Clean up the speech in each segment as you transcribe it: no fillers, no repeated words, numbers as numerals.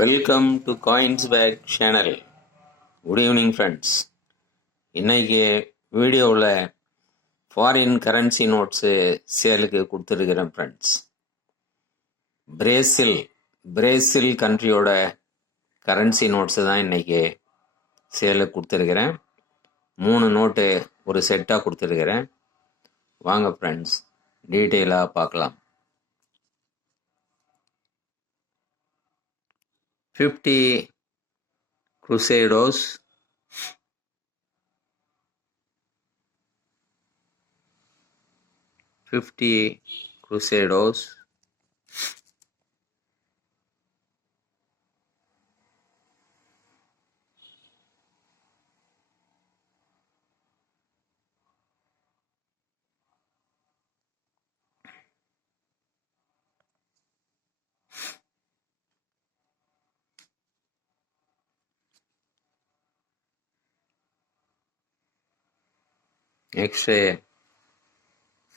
Welcome to coins pack channel. Good evening friends. இன்றைக்கி வீடியோவில் foreign currency notes சேலுக்கு கொடுத்துருக்கிறேன் ஃப்ரெண்ட்ஸ். பிரேசில் கண்ட்ரியோட கரன்சி நோட்ஸு தான் இன்றைக்கி சேலுக்கு கொடுத்துருக்கிறேன். 3 நோட்டு ஒரு செட்டாக கொடுத்துருக்கிறேன். வாங்க ஃப்ரெண்ட்ஸ், டீட்டெயிலாக பார்க்கலாம். 50 Crusados, 50 Crusados,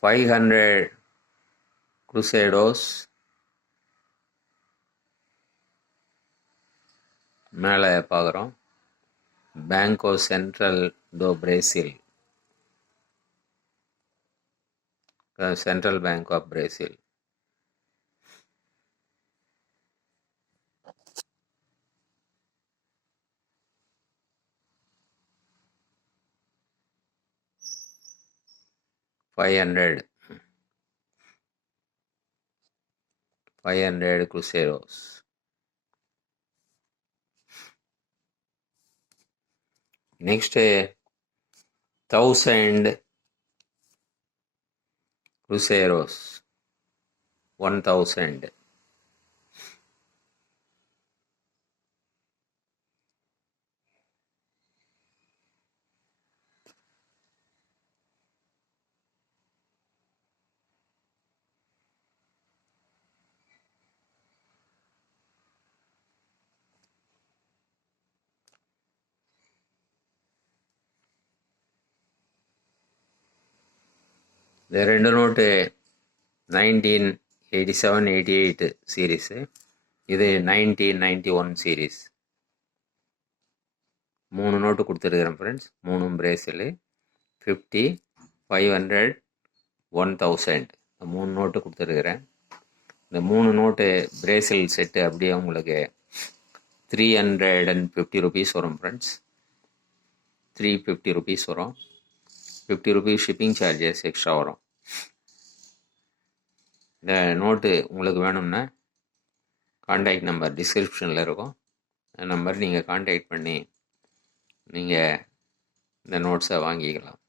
500 Crusados, மேலே பார்க்குறோம். Banco Central do Brasil, central bank of Brazil. $500 Crusados. Next 1000 Crusados, 1000. இந்த 2 நோட்டு 1987-88 சீரீஸு, இது 1991 சீரீஸ். 3 நோட்டு கொடுத்துருக்குறேன் ஃப்ரெண்ட்ஸ். 3 பிரேசிலு, 50, 500, 1000. 3 நோட்டு கொடுத்துருக்குறேன். இந்த 3 நோட்டு பிரேசில் செட்டு அப்படியே உங்களுக்கு 350 rupees வரும் ஃப்ரெண்ட்ஸ். 350 rupees வரும். 50 rupees ஷிப்பிங் சார்ஜஸ் எக்ஸ்ட்ரா வரும். இந்த நோட்டு உங்களுக்கு வேணும்னா கான்டாக்ட் நம்பர் டிஸ்கிரிப்ஷனில் இருக்கும். அந்த நம்பர் நீங்கள் கான்டாக்ட் பண்ணி நீங்கள் இந்த நோட்ஸை வாங்கிக்கலாம்.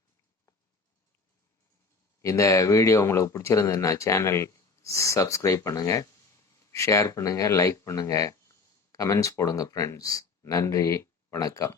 இந்த வீடியோ உங்களுக்கு பிடிச்சிருந்ததுன்னா சேனல் சப்ஸ்கிரைப் பண்ணுங்கள், ஷேர் பண்ணுங்கள், லைக் பண்ணுங்கள், கமெண்ட்ஸ் போடுங்க ஃப்ரெண்ட்ஸ். நன்றி, வணக்கம்.